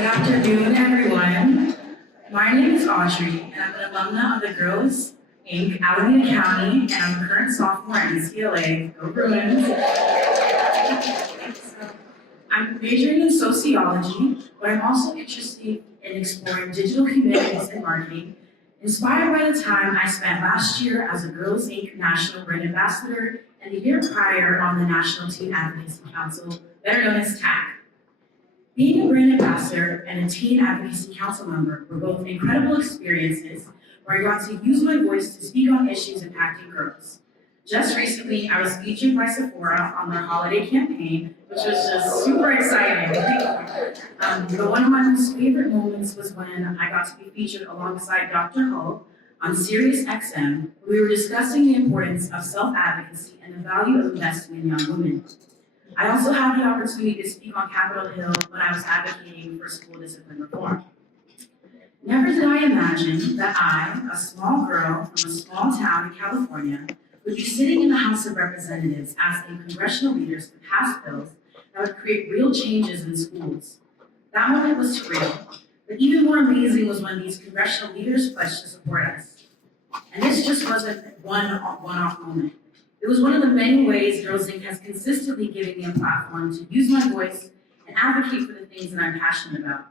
Good afternoon, everyone. My name is Audrey, and I'm an alumna of the Girls Inc. Alameda County, and I'm a current sophomore at UCLA. Go Bruins! So, I'm majoring in sociology, but I'm also interested in exploring digital humanities and marketing, inspired by the time I spent last year as a Girls Inc. National Brand Ambassador and the year prior on the National Teen Advocacy Council, better known as TAC. Being a brand ambassador and a teen advocacy council member were both incredible experiences where I got to use my voice to speak on issues impacting girls. Just recently, I was featured by Sephora on their holiday campaign, which was just super exciting. But one of my most favorite moments was when I got to be featured alongside Dr. Hull on Sirius XM. We were discussing the importance of self-advocacy and the value of investing in young women. I also had the opportunity to speak on Capitol Hill when I was advocating for school discipline reform. Never did I imagine that I, a small girl from a small town in California, would be sitting in the House of Representatives asking congressional leaders to pass bills that would create real changes in schools. That moment was surreal, but even more amazing was when these congressional leaders pledged to support us. And this just wasn't one-off moment. It was one of the many ways Girls Inc. has consistently given me a platform to use my voice and advocate for the things that I'm passionate about.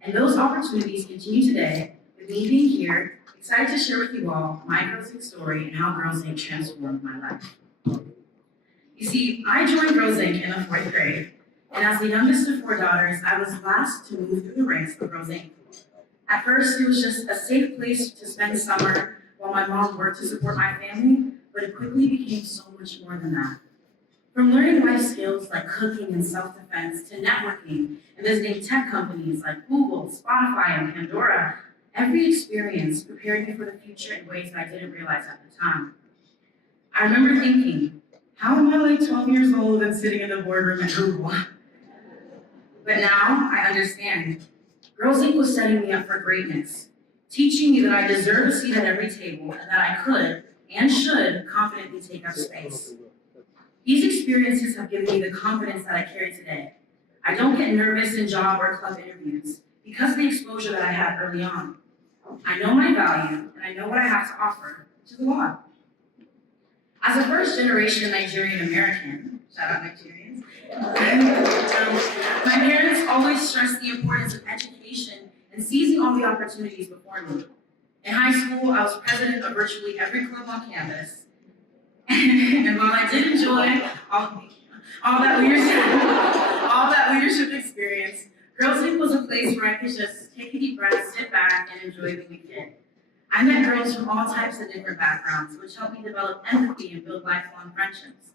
And those opportunities continue today with me being here, excited to share with you all my Girls Inc. story and how Girls Inc. transformed my life. You see, I joined Girls Inc. in the 4th grade, and as the youngest of 4 daughters, I was last to move through the ranks of Girls Inc. At first, it was just a safe place to spend summer while my mom worked to support my family, but it quickly became so much more than that. From learning life skills like cooking and self-defense to networking and visiting tech companies like Google, Spotify, and Pandora, every experience prepared me for the future in ways that I didn't realize at the time. I remember thinking, how am I like 12 years old and sitting in the boardroom at Google? But now I understand. Girls Inc. was setting me up for greatness, teaching me that I deserve a seat at every table and that I could and should confidently take up space. These experiences have given me the confidence that I carry today. I don't get nervous in job or club interviews because of the exposure that I had early on. I know my value and I know what I have to offer, which is a lot. As a first-generation Nigerian American, shout out Nigerians, my parents always stressed the importance of education and seizing all the opportunities before me. In high school, I was president of virtually every club on campus. And while I did enjoy all that leadership experience, Girls Inc. was a place where I could just take a deep breath, sit back, and enjoy being a kid. I met girls from all types of different backgrounds, which helped me develop empathy and build lifelong friendships.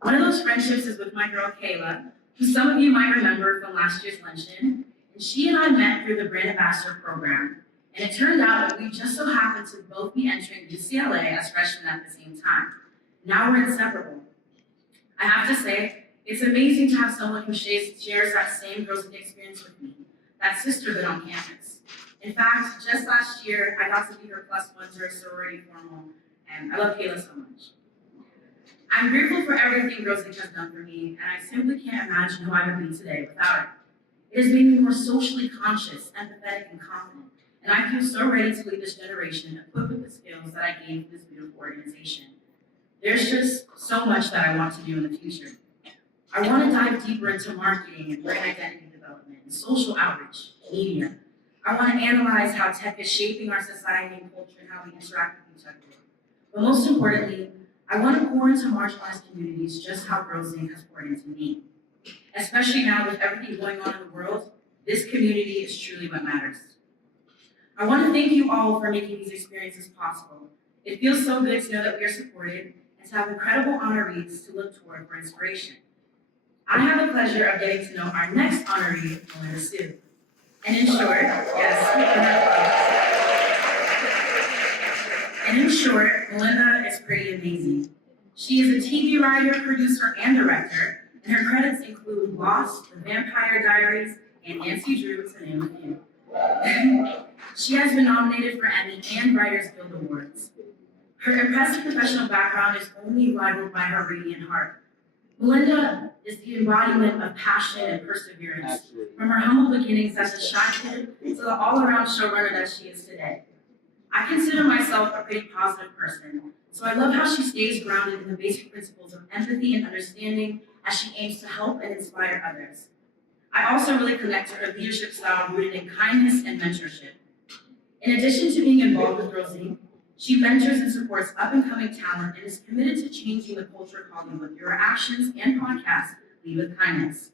One of those friendships is with my girl Kayla, who some of you might remember from last year's Luncheon, and she and I met through the Brand Ambassador program. And it turned out that we just so happened to both be entering UCLA as freshmen at the same time. Now we're inseparable. I have to say, it's amazing to have someone who shares that same Girls Inc. experience with me, that sisterhood on campus. In fact, just last year, I got to be her +1 to her sorority formal, and I love Kayla so much. I'm grateful for everything Girls Inc. has done for me, and I simply can't imagine who I would be today without it. It has made me more socially conscious, empathetic, and confident. And I feel so ready to lead this generation equipped with the skills that I gained from this beautiful organization. There's just so much that I want to do in the future. I want to dive deeper into marketing and brand identity development and social outreach, media. I want to analyze how tech is shaping our society and culture and how we interact with each other. But most importantly, I want to pour into marginalized communities just how Girls Inc. has poured into me. Especially now with everything going on in the world, this community is truly what matters. I want to thank you all for making these experiences possible. It feels so good to know that we are supported and to have incredible honorees to look toward for inspiration. I have the pleasure of getting to know our next honoree, Melinda Sue. And in short, Melinda is pretty amazing. She is a TV writer, producer, and director, and her credits include Lost, The Vampire Diaries, and Nancy Drew, to name a few. She has been nominated for Emmy and Writers Guild Awards. Her impressive professional background is only rivaled by her radiant heart. Melinda is the embodiment of passion and perseverance. From her humble beginnings as a shy kid to the all-around showrunner that she is today. I consider myself a pretty positive person, so I love how she stays grounded in the basic principles of empathy and understanding as she aims to help and inspire others. I also really connect to her leadership style rooted in kindness and mentorship. In addition to being involved with Girls Inc., she mentors and supports up-and-coming talent and is committed to changing the culture of Hollywood through her actions and podcasts, Lead with Kindness.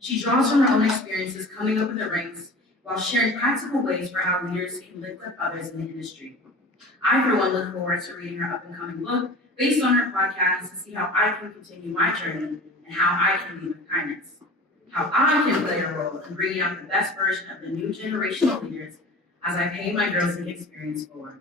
She draws from her own experiences coming up in the ranks while sharing practical ways for how leaders can lift up others in the industry. I, for one, look forward to reading her up-and-coming book based on her podcast to see how I can continue my journey and how I can lead with kindness, how I can play a role in bringing out the best version of the new generation of leaders as I pay my Girls Inc. experience forward.